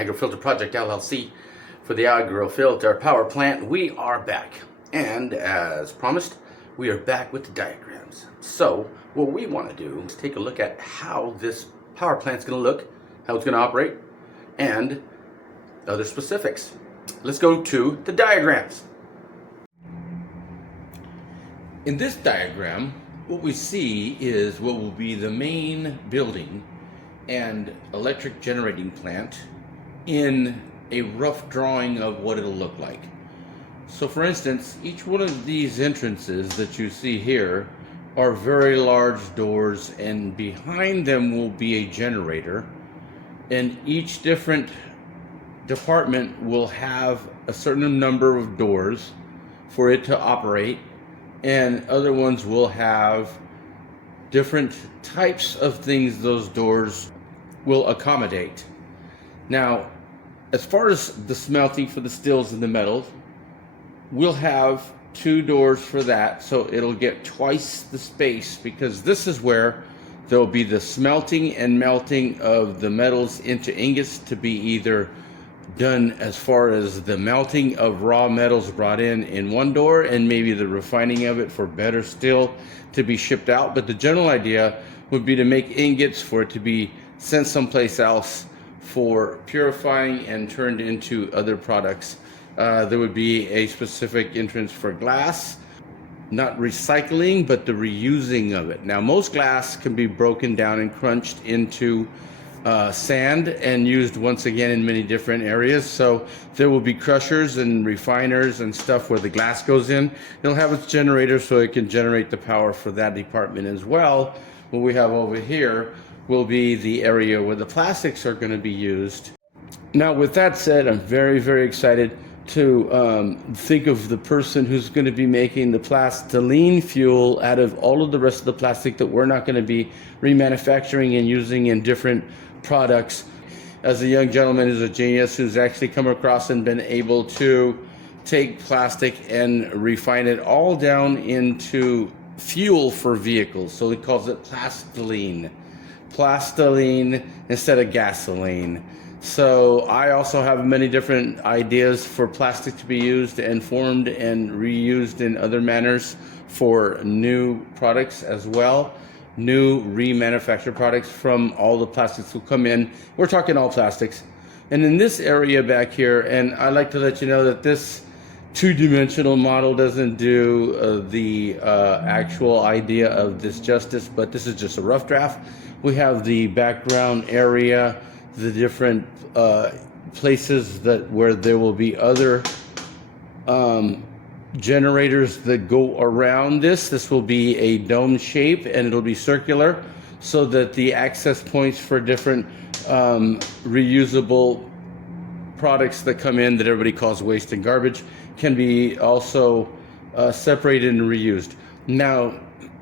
Agro Filter Project LLC for the Agro Filter Power Plant. We are back, and as promised, we are back with the diagrams. So what we want to do is take a look at how this power plant is going to look, how it's going to operate, and other specifics. Let's go to the diagrams. In this diagram, what we see is what will be the main building and electric generating plant in a rough drawing of what it'll look like. So for instance, each one of these entrances that you see here are very large doors, and behind them will be a generator, and each different department will have a certain number of doors for it to operate, and other ones will have different types of things those doors will accommodate. Now, as far as the smelting for the steels and the metals, we'll have two doors for that, so it'll get twice the space, because this is where there'll be the smelting and melting of the metals into ingots to be either done as far as the melting of raw metals brought in one door, and maybe the refining of it for better steel to be shipped out. But the general idea would be to make ingots for it to be sent someplace else for purifying and turned into other products. There would be a specific entrance for glass, not recycling, but the reusing of it. Now, most glass can be broken down and crunched into sand and used once again in many different areas. So there will be crushers and refiners and stuff where the glass goes in. It'll have its generator so it can generate the power for that department as well. What we have over here will be the area where the plastics are going to be used. Now, with that said, I'm very, very excited to think of the person who's going to be making the plastiline fuel out of all of the rest of the plastic that we're not going to be remanufacturing and using in different products. As a young gentleman who's a genius, who's actually come across and been able to take plastic and refine it all down into fuel for vehicles. So he calls it plastiline instead of gasoline. So I also have many different ideas for plastic to be used and formed and reused in other manners for new products as well. New remanufactured products from all the plastics will come in. We're talking all plastics. And in this area back here, and I like to let you know that this two-dimensional model doesn't do the actual idea of this justice, but this is just a rough draft. We have the background area, the different places where there will be other generators that go around this. This will be a dome shape, and it'll be circular, so that the access points for different reusable products that come in that everybody calls waste and garbage can be also separated and reused. Now,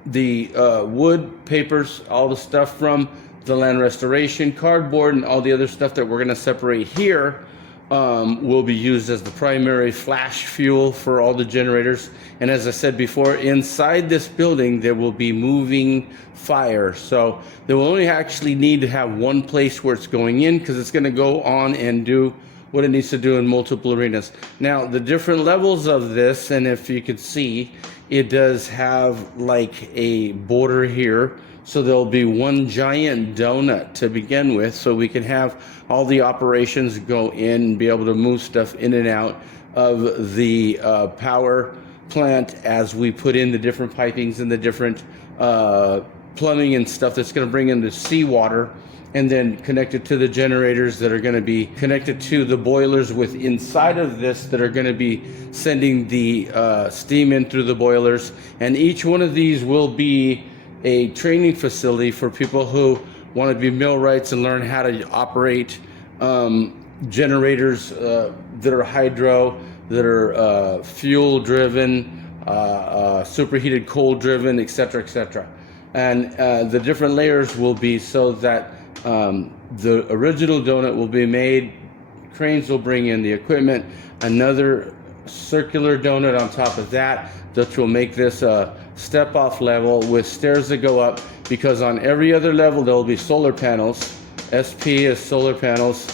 the wood, papers, all the stuff from the land restoration, cardboard, and all the other stuff that we're going to separate here will be used as the primary flash fuel for all the generators. And as I said before, inside this building there will be moving fire, so they will only actually need to have one place where it's going in, because it's going to go on and do what it needs to do in multiple arenas. Now, the different levels of this, and if you could see, it does have like a border here. So there'll be one giant donut to begin with, so we can have all the operations go in and be able to move stuff in and out of the power plant as we put in the different pipings and the different plumbing and stuff that's going to bring in the seawater, and then connected to the generators that are going to be connected to the boilers with inside of this that are going to be sending the steam in through the boilers. And each one of these will be a training facility for people who want to be millwrights and learn how to operate generators that are hydro, that are fuel driven, superheated coal driven, etc., etc. And the different layers will be so that the original donut will be made, cranes will bring in the equipment, another circular donut on top of that, that will make this a step-off level with stairs that go up, because on every other level there will be solar panels. SP is solar panels,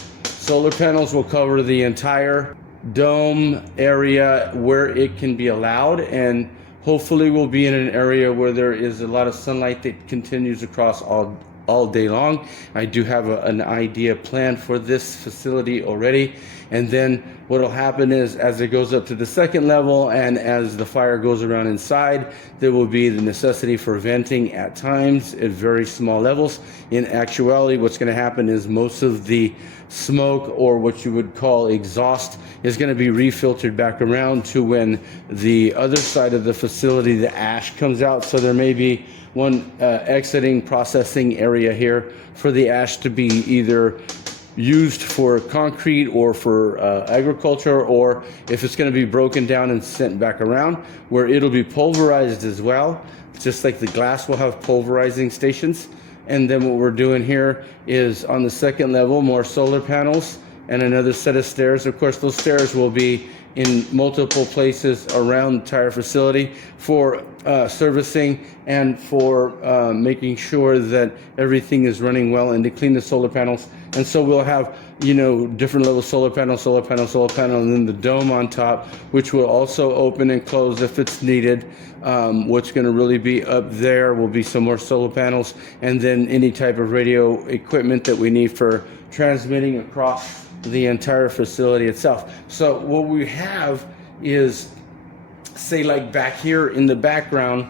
Solar panels will cover the entire dome area where it can be allowed, and hopefully we'll be in an area where there is a lot of sunlight that continues across all day long. I do have an idea planned for this facility already. And then what will happen is, as it goes up to the second level and as the fire goes around inside, there will be the necessity for venting at times at very small levels. In actuality, what's going to happen is most of the smoke, or what you would call exhaust, is going to be refiltered back around to when the other side of the facility, the ash, comes out. So there may be one exiting processing area here for the ash to be either used for concrete or for agriculture, or if it's going to be broken down and sent back around, where it'll be pulverized as well, just like the glass will have pulverizing stations. And then what we're doing here is, on the second level, more solar panels and another set of stairs. Of course, those stairs will be in multiple places around the entire facility for servicing and for making sure that everything is running well, and to clean the solar panels. And so we'll have, different level solar panel, and then the dome on top, which will also open and close if it's needed. What's going to really be up there will be some more solar panels, and then any type of radio equipment that we need for transmitting across the entire facility itself. So what we have is, say, like back here in the background,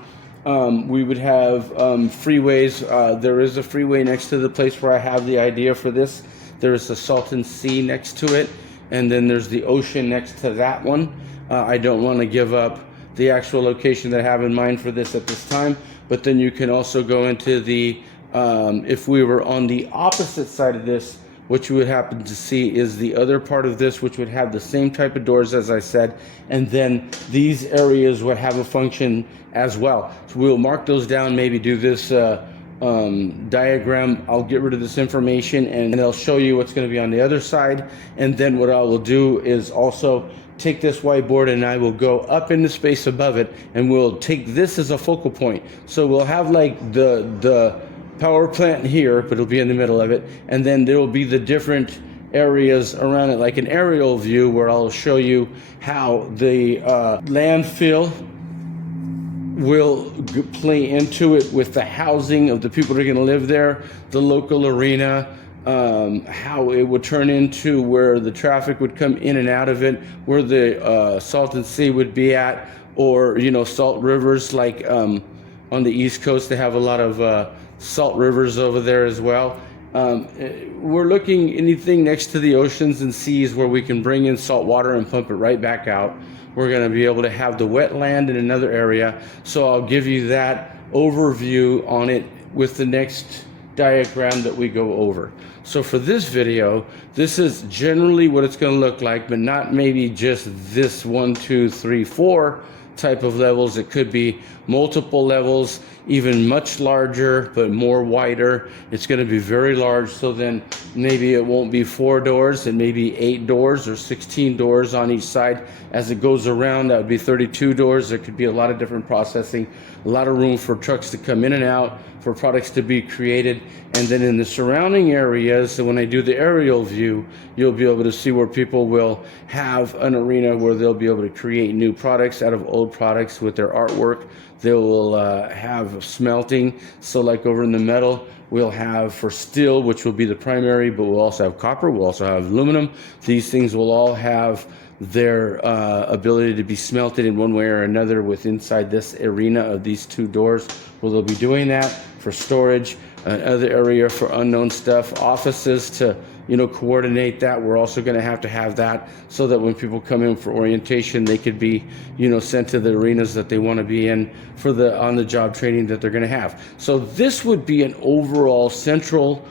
we would have freeways. There is a freeway next to the place where I have the idea for this. There's the Salton Sea next to it, and then there's the ocean next to that one. I don't want to give up the actual location that I have in mind for this at this time, but then you can also go into the, if we were on the opposite side of this, what you would happen to see is the other part of this, which would have the same type of doors as I said, and then these areas would have a function as well. So we'll mark those down, maybe do this diagram. I'll get rid of this information and I'll show you what's going to be on the other side. And then what I will do is also take this whiteboard and I will go up in the space above it, and we'll take this as a focal point. So we'll have like the power plant here, but it'll be in the middle of it, and then there will be the different areas around it, like an aerial view where I'll show you how the landfill will play into it with the housing of the people that are going to live there, the local arena, how it would turn into where the traffic would come in and out of it, where the Salton Sea would be at, or salt rivers, like on the East Coast they have a lot of salt rivers over there as well. We're looking anything next to the oceans and seas where we can bring in salt water and pump it right back out. We're going to be able to have the wetland in another area. So I'll give you that overview on it with the next diagram that we go over. So for this video, this is generally what it's going to look like, but not maybe just this 1, 2, 3, 4 type of levels. It could be multiple levels, even much larger but more wider. It's going to be very large, so then maybe it won't be 4 doors, it may be 8 doors or 16 doors on each side. As it goes around, that would be 32 doors. There could be a lot of different processing, a lot of room for trucks to come in and out, for products to be created. And then in the surrounding areas, so when I do the aerial view, you'll be able to see where people will have an arena where they'll be able to create new products out of old products with their artwork. They will have smelting. So like over in the metal, we'll have for steel, which will be the primary, but we'll also have copper, we'll also have aluminum. These things will all have their ability to be smelted in one way or another with inside this arena of these 2 doors, where they'll be doing that for storage. Another area for unknown stuff, offices to coordinate that. We're also going to have that so that when people come in for orientation, they could be sent to the arenas that they want to be in for the on-the-job training that they're going to have. So this would be an overall central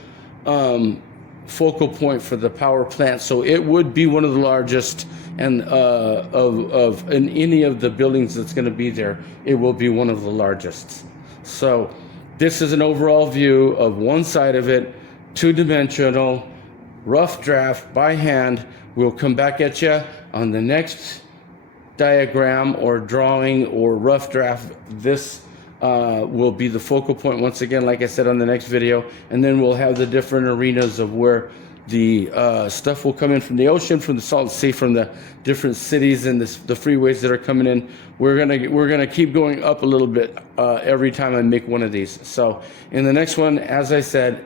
focal point for the power plant. So it would be one of the largest, and of in any of the buildings that's going to be there, it will be one of the largest. So this is an overall view of one side of it, 2-dimensional, rough draft by hand. We'll come back at you on the next diagram or drawing or rough draft. This will be the focal point once again, like I said, on the next video, and then we'll have the different arenas of where The stuff will come in from the ocean, from the Salton Sea, from the different cities and the freeways that are coming in. We're gonna keep going up a little bit every time I make one of these. So in the next one, as I said,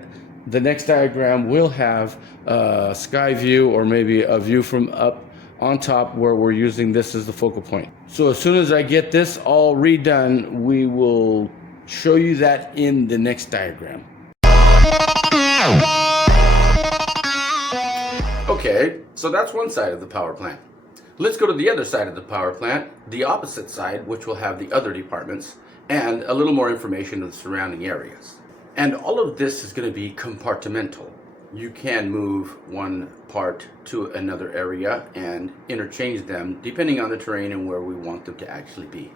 the next diagram will have a sky view or maybe a view from up on top where we're using this as the focal point. So as soon as I get this all redone, we will show you that in the next diagram. Okay, so that's one side of the power plant. Let's go to the other side of the power plant, the opposite side, which will have the other departments and a little more information of the surrounding areas. And all of this is going to be compartmental. You can move one part to another area and interchange them depending on the terrain and where we want them to actually be.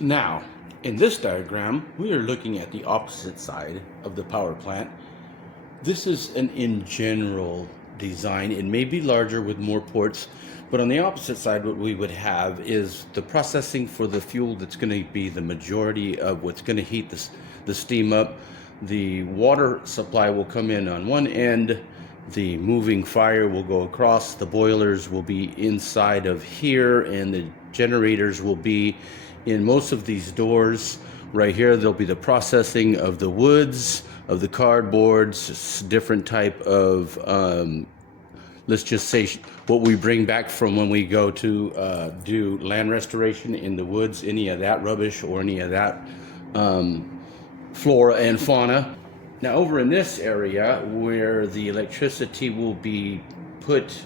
Now, in this diagram, we are looking at the opposite side of the power plant. This is an in general design. It may be larger with more ports, but on the opposite side, what we would have is the processing for the fuel that's going to be the majority of what's going to heat the steam up. The water supply will come in on one end, the moving fire will go across, the boilers will be inside of here, and the generators will be in most of these doors. Right here, there'll be the processing of the woods, of the cardboards, different type of, let's just say what we bring back from when we go to do land restoration in the woods, any of that rubbish or any of that flora and fauna. Now over in this area where the electricity will be put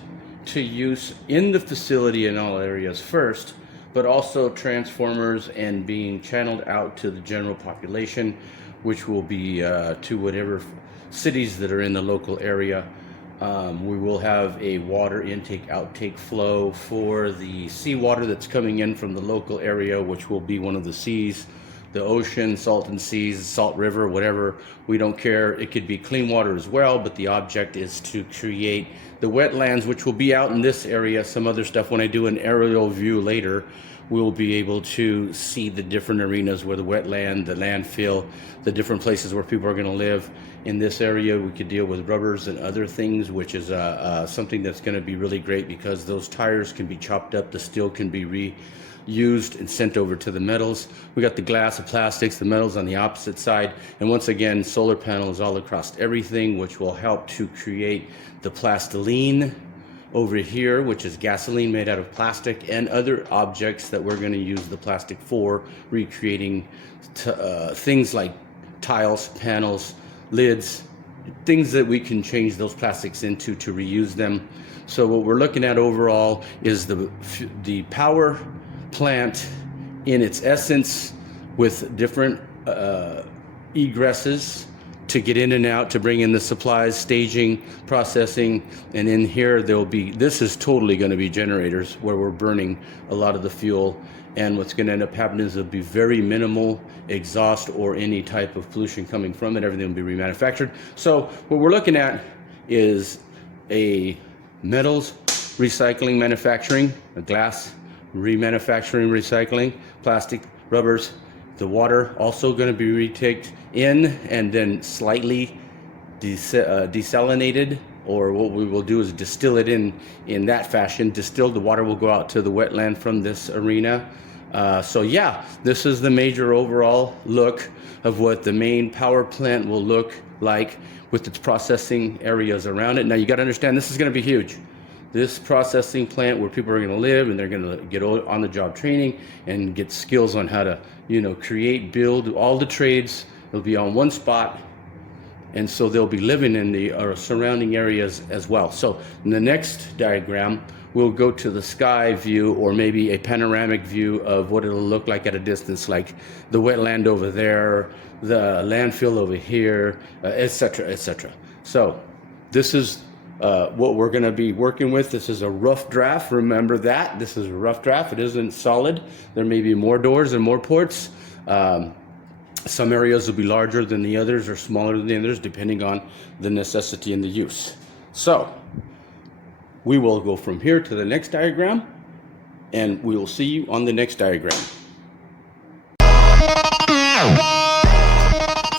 to use in the facility in all areas first, but also transformers and being channeled out to the general population, which will be to whatever cities that are in the local area. We will have a water intake outtake flow for the seawater that's coming in from the local area, which will be one of the seas, the ocean, Salton Seas, Salt River, whatever. We don't care. It could be clean water as well, but the object is to create the wetlands, which will be out in this area. Some other stuff, when I do an aerial view later, we'll be able to see the different arenas where the wetland, the landfill, the different places where people are going to live. In this area, we could deal with rubbers and other things, which is something that's going to be really great because those tires can be chopped up, the steel can be reused and sent over to the metals. We got the glass, the plastics, the metals on the opposite side, and once again, solar panels all across everything, which will help to create the plastiline over here, which is gasoline made out of plastic, and other objects that we're going to use the plastic for, recreating things like tiles, panels, lids, things that we can change those plastics into to reuse them. So what we're looking at overall is the power plant in its essence, with different egresses to get in and out, to bring in the supplies, staging, processing, and in here there'll be, this is totally going to be generators where we're burning a lot of the fuel, and what's going to end up happening is there'll be very minimal exhaust or any type of pollution coming from it. Everything will be remanufactured. So what we're looking at is a metals recycling manufacturing, a glass remanufacturing recycling, plastic, rubbers. The water also going to be retaked in and then slightly desalinated, or what we will do is distill it in that fashion. Distilled, the water will go out to the wetland from this arena. So yeah, this is the major overall look of what the main power plant will look like with its processing areas around it. Now you got to understand, this is going to be huge. This processing plant where people are going to live, and they're going to get on the job training and get skills on how to, create, build, all the trades. It'll be on one spot, and so they'll be living in the surrounding areas as well. So in the next diagram, we'll go to the sky view, or maybe a panoramic view of what it'll look like at a distance, like the wetland over there, the landfill over here, etc., etc. So this is what we're going to be working with. This is a rough draft. Remember that. This is a rough draft. It isn't solid. There may be more doors and more ports. Some areas will be larger than the others or smaller than the others, depending on the necessity and the use. So we will go from here to the next diagram, and we will see you on the next diagram.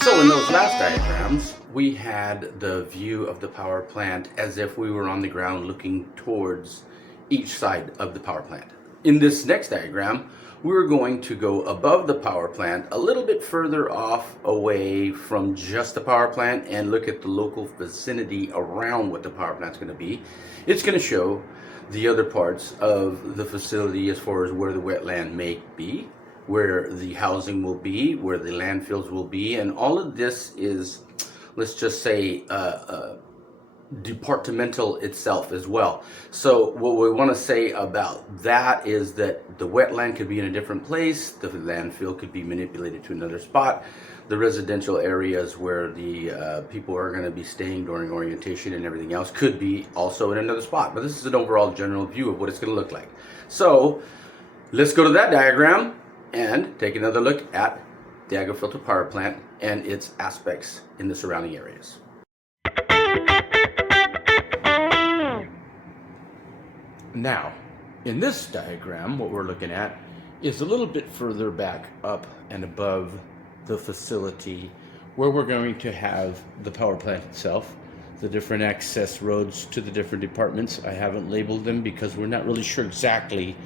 So in the those last diagrams, we had the view of the power plant as if we were on the ground looking towards each side of the power plant. In this next diagram, we're going to go above the power plant, a little bit further off away from just the power plant, and look at the local vicinity around what the power plant's going to be. It's going to show the other parts of the facility as far as where the wetland may be, where the housing will be, where the landfills will be, and all of this is, let's just say, departmental itself as well. So what we want to say about that is that the wetland could be in a different place, the landfill could be manipulated to another spot, the residential areas where the people are going to be staying during orientation and everything else could be also in another spot. But this is an overall general view of what it's going to look like. So let's go to that diagram and take another look at the Agro power plant and its aspects in the surrounding areas. Now, in this diagram, what we're looking at is a little bit further back up and above the facility where we're going to have the power plant itself, the different access roads to the different departments. I haven't labeled them because we're not really sure exactly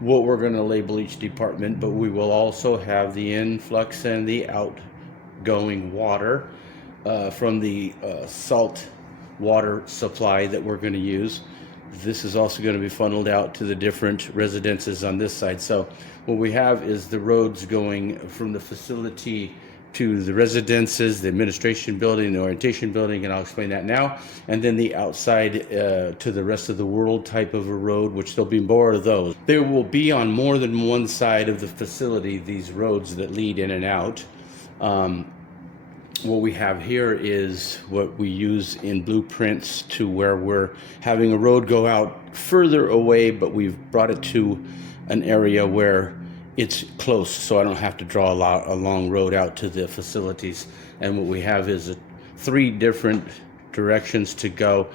what we're going to label each department, but we will also have the influx and the outgoing water from the salt water supply that we're going to use. This is also going to be funneled out to the different residences on this side. So what we have is the roads going from the facility to the residences, the administration building, the orientation building, and I'll explain that now. And then the outside to the rest of the world type of a road, which there'll be more of those. There will be on more than one side of the facility, these roads that lead in and out. What we have here is what we use in blueprints to where we're having a road go out further away, but we've brought it to an area where it's close, so I don't have to draw a long road out to the facilities. And what we have is 3 different directions to go,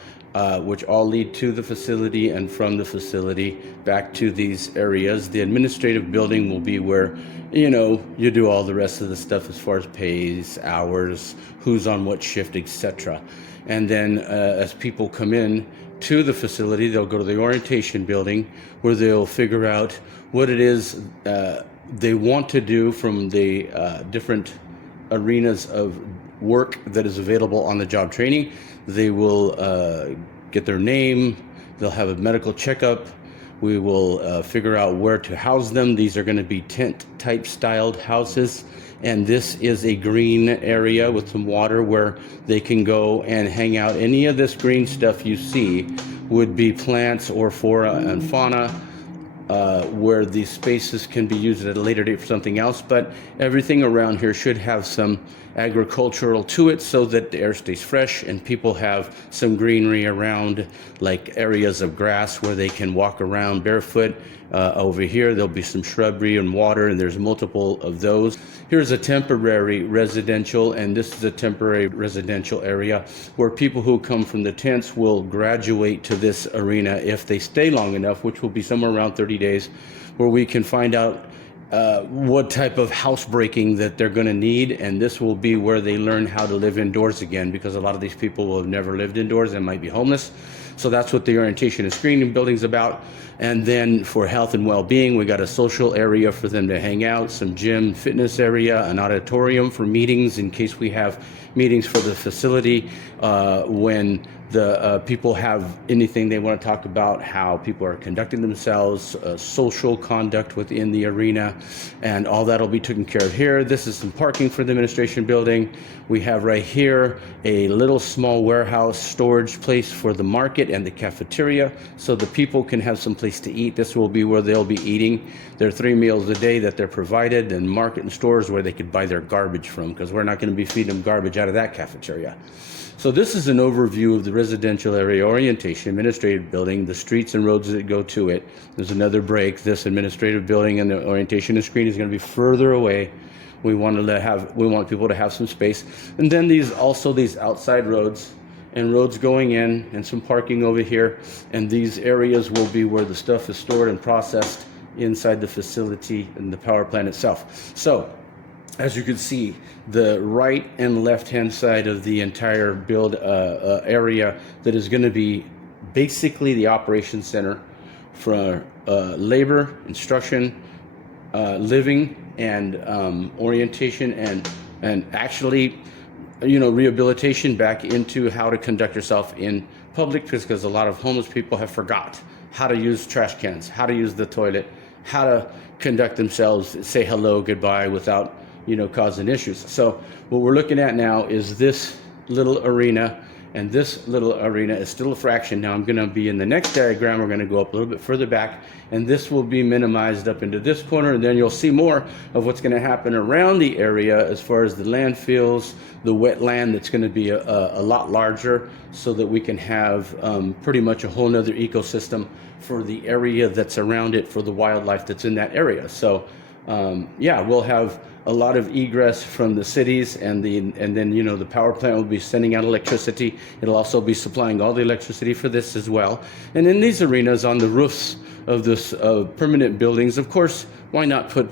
which all lead to the facility and from the facility back to these areas. The administrative building will be where, you do all the rest of the stuff as far as pays, hours, who's on what shift, etc. And then as people come in to the facility, they'll go to the orientation building where they'll figure out what it is they want to do from the different arenas of work that is available on the job training. They will get their name, they'll have a medical checkup, we will figure out where to house them. These are going to be tent type styled houses, and this is a green area with some water where they can go and hang out. Any of this green stuff you see would be plants or flora and fauna, where these spaces can be used at a later date for something else, but everything around here should have some agricultural to it so that the air stays fresh and people have some greenery around, like areas of grass where they can walk around barefoot. Over here there'll be some shrubbery and water, and there's multiple of those. Here's a temporary residential, and this is a temporary residential area where people who come from the tents will graduate to this arena if they stay long enough, which will be somewhere around 30 days, where we can find out what type of housebreaking that they're going to need, and this will be where they learn how to live indoors again, because a lot of these people will have never lived indoors and might be homeless. So that's what the orientation and screening building's about. And then for health and well-being, we got a social area for them to hang out, some gym, fitness area, an auditorium for meetings in case we have meetings for the facility, when the people have anything they want to talk about, how people are conducting themselves, social conduct within the arena, and all that will be taken care of here. This is some parking for the administration building. We have right here a little small warehouse storage place for the market and the cafeteria, so the people can have some place to eat. This will be where they'll be eating their 3 meals a day that they're provided, and market and stores where they could buy their garbage from, because we're not going to be feeding them garbage out of that cafeteria. So this is an overview of the residential area orientation, administrative building, the streets and roads that go to it. There's another break. This administrative building and the orientation and screen is going to be further away. We want people to have some space. And then these outside roads and roads going in and some parking over here. And these areas will be where the stuff is stored and processed inside the facility and the power plant itself. So as you can see, the right and left hand side of the entire build area that is going to be basically the operation center for labor, instruction, living, and orientation, and actually, rehabilitation back into how to conduct yourself in public, because a lot of homeless people have forgot how to use trash cans, how to use the toilet, how to conduct themselves, say hello, goodbye, without causing issues. So what we're looking at now is this little arena, and this little arena is still a fraction. Now I'm going to be in the next diagram, we're going to go up a little bit further back, and this will be minimized up into this corner, and then you'll see more of what's going to happen around the area as far as the landfills, the wetland that's going to be a lot larger, so that we can have pretty much a whole nother ecosystem for the area that's around it, for the wildlife that's in that area. So yeah, we'll have a lot of egress from the cities, and then the power plant will be sending out electricity. It'll also be supplying all the electricity for this as well. And in these arenas, on the roofs of this permanent buildings, of course, why not put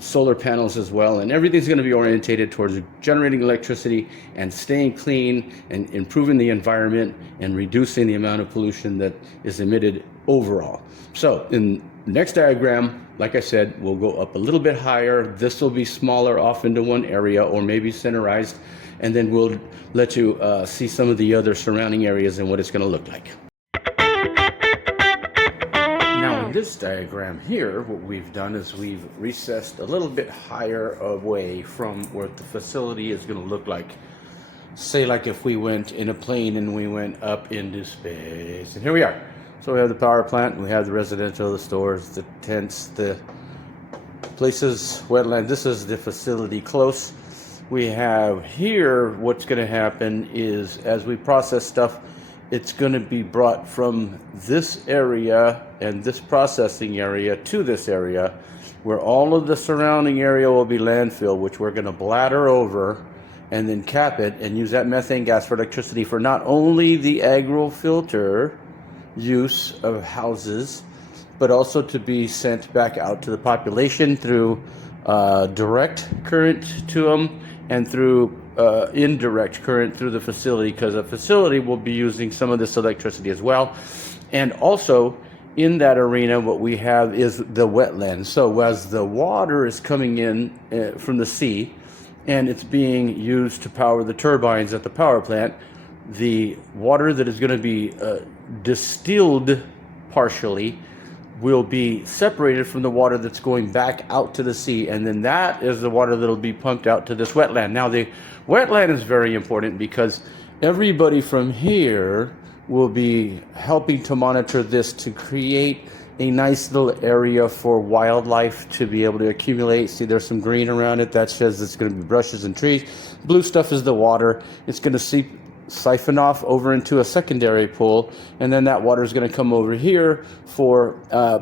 solar panels as well? And everything's going to be orientated towards generating electricity and staying clean and improving the environment and reducing the amount of pollution that is emitted overall. So in next diagram, like I said, we'll go up a little bit higher. This will be smaller off into one area, or maybe centerized, and then we'll let you see some of the other surrounding areas and what it's going to look like. Now in this diagram here, what we've done is we've recessed a little bit higher away from what the facility is going to look like. Say like if we went in a plane and we went up into space, and here we are. So we have the power plant, we have the residential, the stores, the tents, the places, wetland. This is the facility close. We have here, what's going to happen is as we process stuff, it's going to be brought from this area and this processing area to this area, where all of the surrounding area will be landfill, which we're going to bladder over and then cap it and use that methane gas for electricity for not only the Agro filter use of houses, but also to be sent back out to the population through direct current to them, and through indirect current through the facility, because the facility will be using some of this electricity as well. And also in that arena, what we have is the wetlands. So as the water is coming in from the sea and it's being used to power the turbines at the power plant, the water that is going to be distilled partially will be separated from the water that's going back out to the sea, and then that is the water that will be pumped out to this wetland. Now the wetland is very important because everybody from here will be helping to monitor this to create a nice little area for wildlife to be able to accumulate. See, there's some green around it. That says it's going to be brushes and trees. Blue stuff is the water. It's going to siphon off over into a secondary pool, and then that water is going to come over here for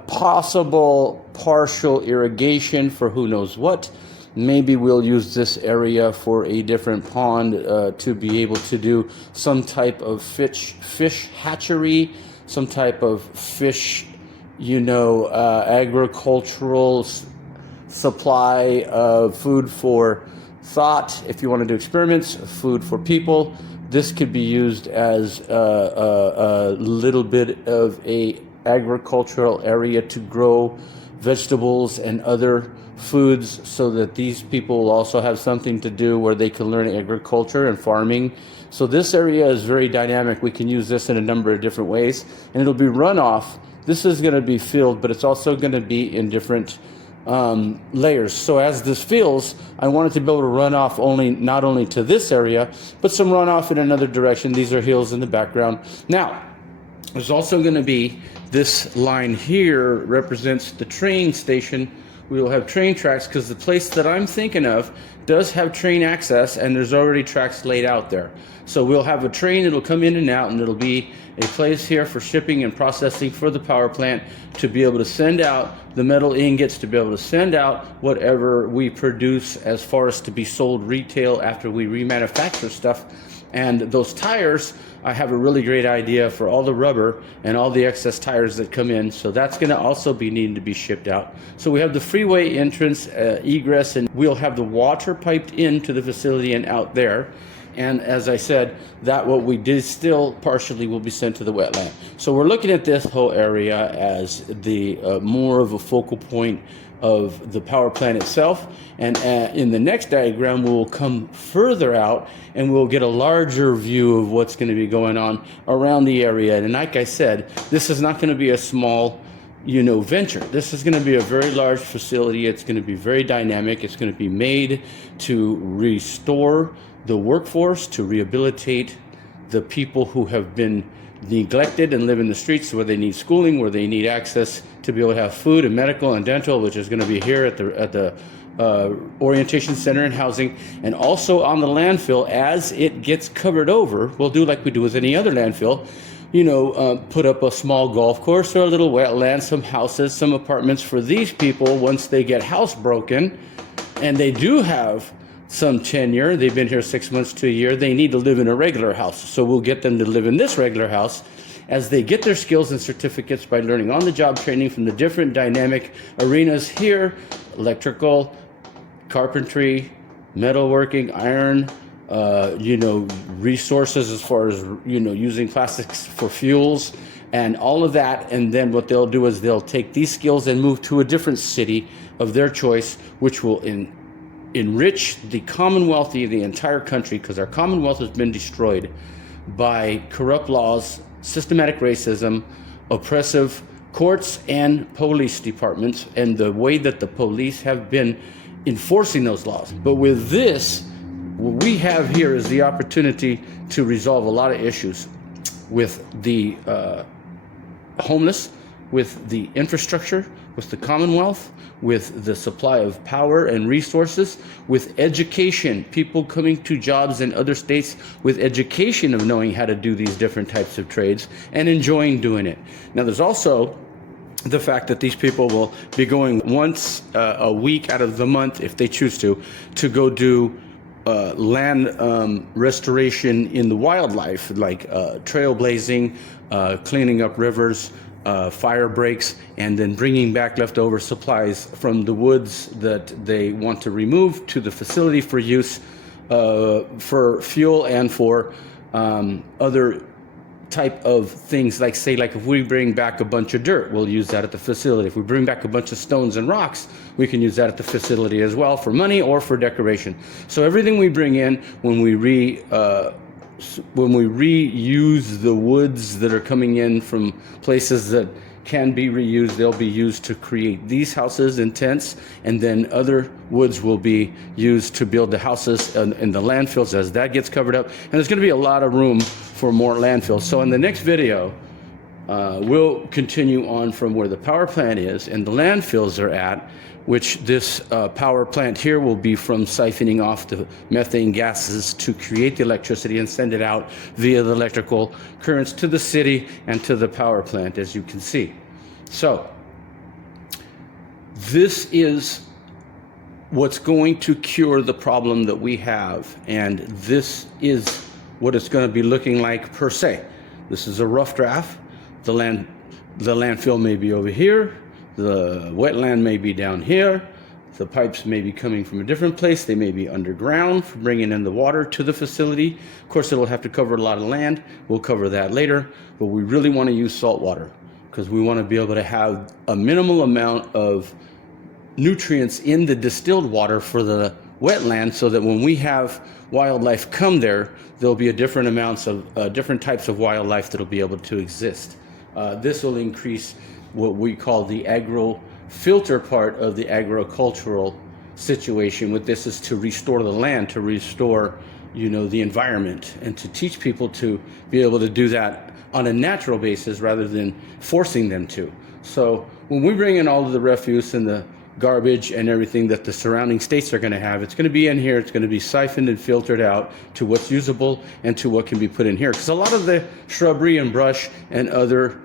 possible partial irrigation for who knows what. Maybe we'll use this area for a different pond to be able to do some type of fish hatchery, some type of fish, agricultural supply of food for thought. If you want to do experiments, food for people. This could be used as a little bit of a agricultural area to grow vegetables and other foods, so that these people will also have something to do where they can learn agriculture and farming. So this area is very dynamic. We can use this in a number of different ways, and it'll be runoff. This is going to be filled, but it's also going to be in different layers. So as this fills, I want it to be able to run off not only to this area, but some runoff in another direction. These are hills in the background. Now, there's also going to be this line here represents the train station. We will have train tracks because the place that I'm thinking of does have train access, and there's already tracks laid out there. So we'll have a train that'll come in and out, and it'll be a place here for shipping and processing for the power plant to be able to send out the metal ingots, to be able to send out whatever we produce as far as to be sold retail after we remanufacture stuff. And those tires I have a really great idea for all the rubber and all the excess tires that come in. So that's going to also be needing to be shipped out. So we have the freeway entrance, egress, and we'll have the water piped into the facility and out there. And as I said, that what we distill partially will be sent to the wetland. So we're looking at this whole area as the more of a focal point of the power plant itself. And in the next diagram, we'll come further out and we'll get a larger view of what's going to be going on around the area. And like I said, this is not going to be a small venture. This is going to be a very large facility. It's going to be very dynamic. It's going to be made to restore the workforce, to rehabilitate the people who have been neglected and live in the streets, where they need schooling, where they need access to be able to have food and medical and dental, which is going to be here at the orientation center and housing, and also on the landfill. As it gets covered over, we'll do like we do with any other landfill, put up a small golf course or a little wetland, some houses, some apartments for these people. Once they get housebroken and they do have some tenure, they've been here 6 months to a year, they need to live in a regular house. So we'll get them to live in this regular house as they get their skills and certificates by learning on-the-job training from the different dynamic arenas here: electrical, carpentry, metalworking, iron, resources as far as, using plastics for fuels and all of that. And then what they'll do is they'll take these skills and move to a different city of their choice, which will enrich the commonwealth of the entire country, because our commonwealth has been destroyed by corrupt laws, systematic racism, oppressive courts and police departments, and the way that the police have been enforcing those laws. But with this, what we have here is the opportunity to resolve a lot of issues with the homeless, with the infrastructure, with the commonwealth, with the supply of power and resources, with education, people coming to jobs in other states with education of knowing how to do these different types of trades and enjoying doing it. Now, there's also the fact that these people will be going once a week out of the month, if they choose to go do land restoration in the wildlife, like trailblazing, cleaning up rivers, fire breaks, and then bringing back leftover supplies from the woods that they want to remove to the facility for use for fuel and for other type of things, like if we bring back a bunch of dirt, we'll use that at the facility. If we bring back a bunch of stones and rocks, we can use that at the facility as well for money or for decoration. So everything we bring in, when we reuse the woods that are coming in from places that can be reused, they'll be used to create these houses and tents, and then other woods will be used to build the houses in the landfills as that gets covered up. And there's going to be a lot of room for more landfills. So in the next video, we'll continue on from where the power plant is and the landfills are at, which this power plant here will be from siphoning off the methane gases to create the electricity and send it out via the electrical currents to the city and to the power plant, as you can see. So this is what's going to cure the problem that we have, and this is what it's going to be looking like per se. This is a rough draft. The landfill may be over here. The wetland may be down here. The pipes may be coming from a different place. They may be underground for bringing in the water to the facility. Of course, it'll have to cover a lot of land. We'll cover that later. But we really want to use salt water because we want to be able to have a minimal amount of nutrients in the distilled water for the wetland, so that when we have wildlife come there, there'll be a different amounts of different types of wildlife that'll be able to exist. This will increase what we call the agro filter part of the agricultural situation. With this is to restore the land, to restore, the environment, and to teach people to be able to do that on a natural basis rather than forcing them to. So when we bring in all of the refuse and the garbage and everything that the surrounding states are going to have, it's going to be in here. It's going to be siphoned and filtered out to what's usable and to what can be put in here. Because a lot of the shrubbery and brush and other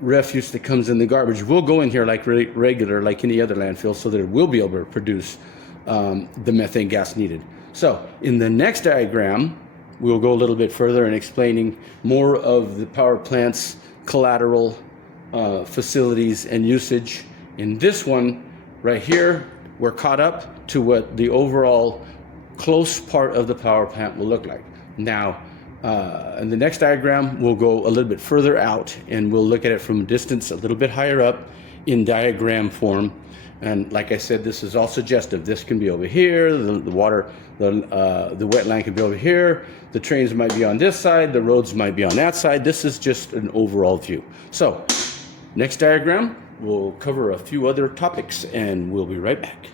refuse that comes in the garbage will go in here like regular, like any other landfill, so that it will be able to produce the methane gas needed. So in the next diagram, we'll go a little bit further in explaining more of the power plant's collateral facilities and usage. In this one right here, we're caught up to what the overall close part of the power plant will look like. Now, in the next diagram, we'll go a little bit further out and we'll look at it from a distance a little bit higher up in diagram form. And like I said, this is all suggestive. This can be over here, the water, the wetland can be over here, the trains might be on this side, the roads might be on that side. This is just an overall view. So, next diagram, we'll cover a few other topics and we'll be right back.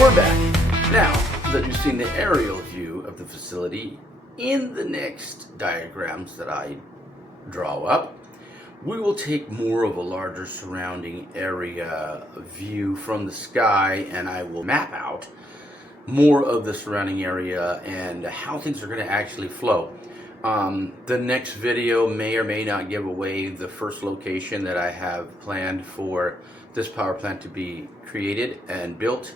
We're back. Now that you've seen the aerial view of the facility, in the next diagrams that I draw up, we will take more of a larger surrounding area view from the sky, and I will map out more of the surrounding area and how things are going to actually flow. The next video may or may not give away the first location that I have planned for this power plant to be created and built.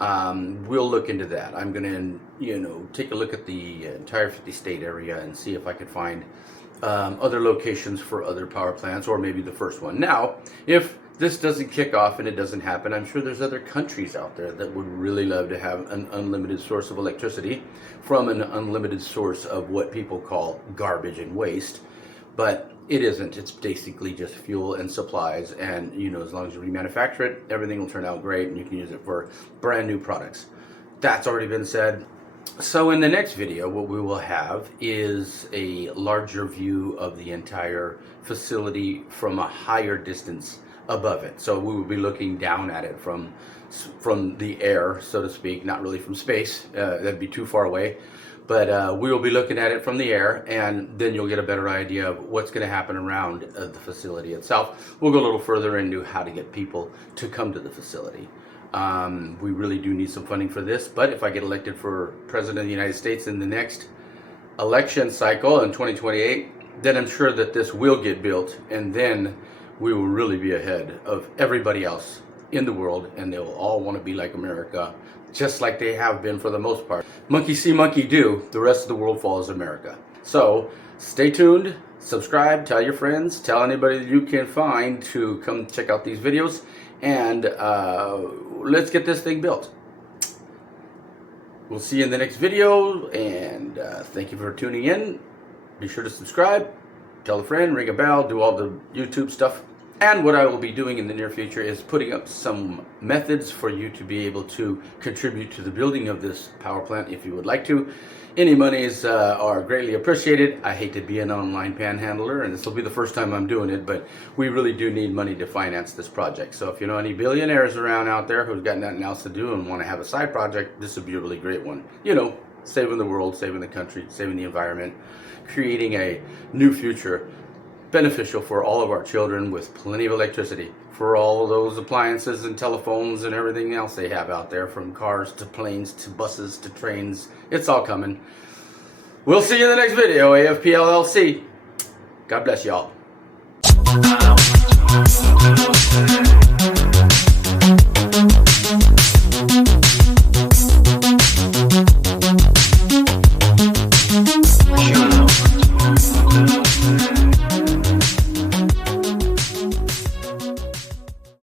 We'll look into that. I'm going to, take a look at the entire 50-state area and see if I can find other locations for other power plants, or maybe the first one. Now, if this doesn't kick off and it doesn't happen, I'm sure there's other countries out there that would really love to have an unlimited source of electricity from an unlimited source of what people call garbage and waste. But it isn't. It's basically just fuel and supplies, and as long as you remanufacture it, everything will turn out great and you can use it for brand new products. That's already been said. So in the next video, what we will have is a larger view of the entire facility from a higher distance above it. So we will be looking down at it from the air, so to speak, not really from space. That'd be too far away. But we will be looking at it from the air, and then you'll get a better idea of what's going to happen around the facility itself. We'll go a little further into how to get people to come to the facility. We really do need some funding for this, but if I get elected for President of the United States in the next election cycle in 2028, then I'm sure that this will get built, and then we will really be ahead of everybody else in the world, and they will all want to be like America, just like they have been for the most part. Monkey see, monkey do. The rest of the world follows America. So stay tuned, subscribe, tell your friends, tell anybody that you can find to come check out these videos, and let's get this thing built. We'll see you in the next video, and thank you for tuning in. Be sure to subscribe, tell a friend, ring a bell, do all the YouTube stuff. And what I will be doing in the near future is putting up some methods for you to be able to contribute to the building of this power plant if you would like to. Any monies are greatly appreciated. I hate to be an online panhandler, and this will be the first time I'm doing it, but we really do need money to finance this project. So if you know any billionaires around out there who've got nothing else to do and want to have a side project, this would be a really great one. Saving the world, saving the country, saving the environment, creating a new future beneficial for all of our children with plenty of electricity for all of those appliances and telephones and everything else they have out there, from cars to planes to buses to trains. It's all coming. We'll see you in the next video, AFP LLC. God bless y'all.